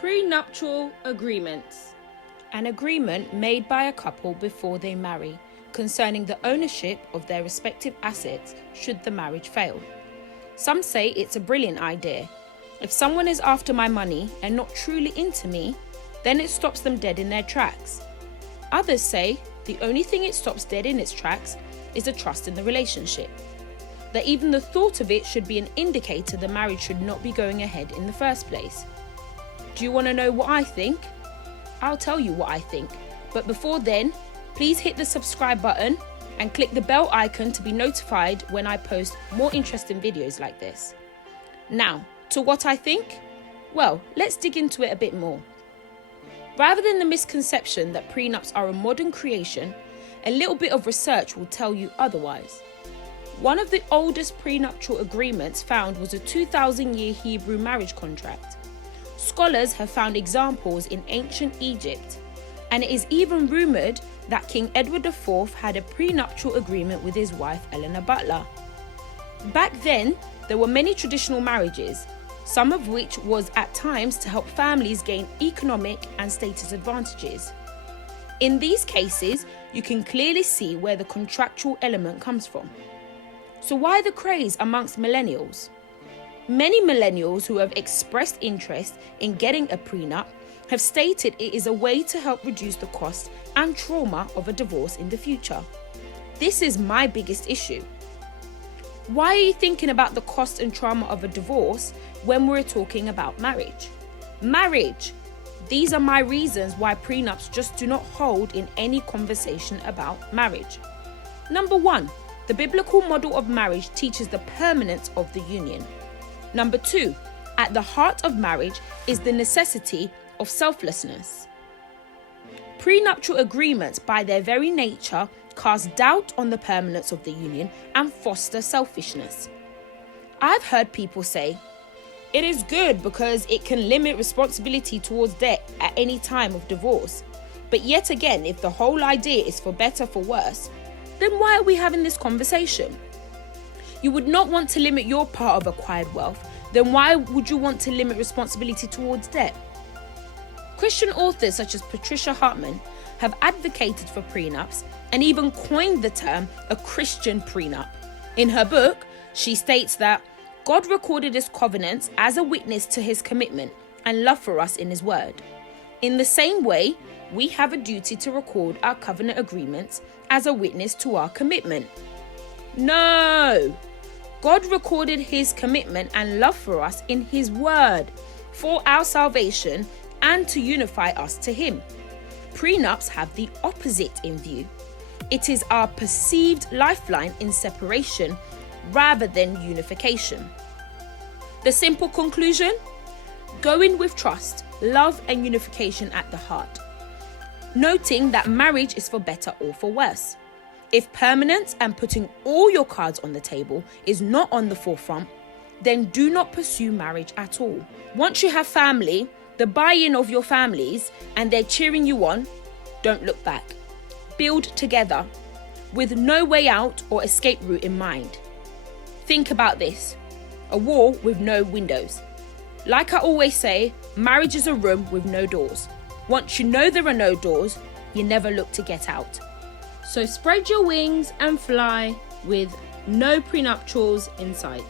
Prenuptial agreements. An agreement made by a couple before they marry concerning the ownership of their respective assets should the marriage fail. Some say it's a brilliant idea. If someone is after my money and not truly into me, then it stops them dead in their tracks. Others say the only thing it stops dead in its tracks is a trust in the relationship. That even the thought of it should be an indicator the marriage should not be going ahead in the first place. Do you want to know what I think? I'll tell you what I think. But before then, please hit the subscribe button and click the bell icon to be notified when I post more interesting videos like this. Now, to what I think? Well, let's dig into it a bit more. Rather than the misconception that prenups are a modern creation, a little bit of research will tell you otherwise. One of the oldest prenuptial agreements found was a 2,000-year Hebrew marriage contract. Scholars have found examples in ancient Egypt, and it is even rumoured that King Edward IV had a prenuptial agreement with his wife Eleanor Butler. Back then, there were many traditional marriages, some of which was at times to help families gain economic and status advantages. In these cases, you can clearly see where the contractual element comes from. So why the craze amongst millennials? Many millennials who have expressed interest in getting a prenup have stated it is a way to help reduce the cost and trauma of a divorce in the future. This is my biggest issue. Why are you thinking about the cost and trauma of a divorce when we're talking about marriage? Marriage! These are my reasons why prenups just do not hold in any conversation about marriage. Number 1, the biblical model of marriage teaches the permanence of the union. Number 2, at the heart of marriage is the necessity of selflessness. Prenuptial agreements, by their very nature, cast doubt on the permanence of the union and foster selfishness. I've heard people say, it is good because it can limit responsibility towards debt at any time of divorce. But yet again, if the whole idea is for better for worse, then why are we having this conversation? You would not want to limit your part of acquired wealth, then why would you want to limit responsibility towards debt? Christian authors such as Patricia Hartman have advocated for prenups and even coined the term a Christian prenup. In her book, she states that God recorded his covenants as a witness to his commitment and love for us in his word. In the same way, we have a duty to record our covenant agreements as a witness to our commitment. No! God recorded his commitment and love for us in his word for our salvation and to unify us to him. Prenups have the opposite in view. It is our perceived lifeline in separation rather than unification. The simple conclusion? Go in with trust, love and unification at the heart, noting that marriage is for better or for worse. If permanence and putting all your cards on the table is not on the forefront, then do not pursue marriage at all. Once you have family, the buy-in of your families, and they're cheering you on, don't look back. Build together, with no way out or escape route in mind. Think about this: a wall with no windows. Like I always say, marriage is a room with no doors. Once you know there are no doors, you never look to get out. So spread your wings and fly with no prenuptials in sight.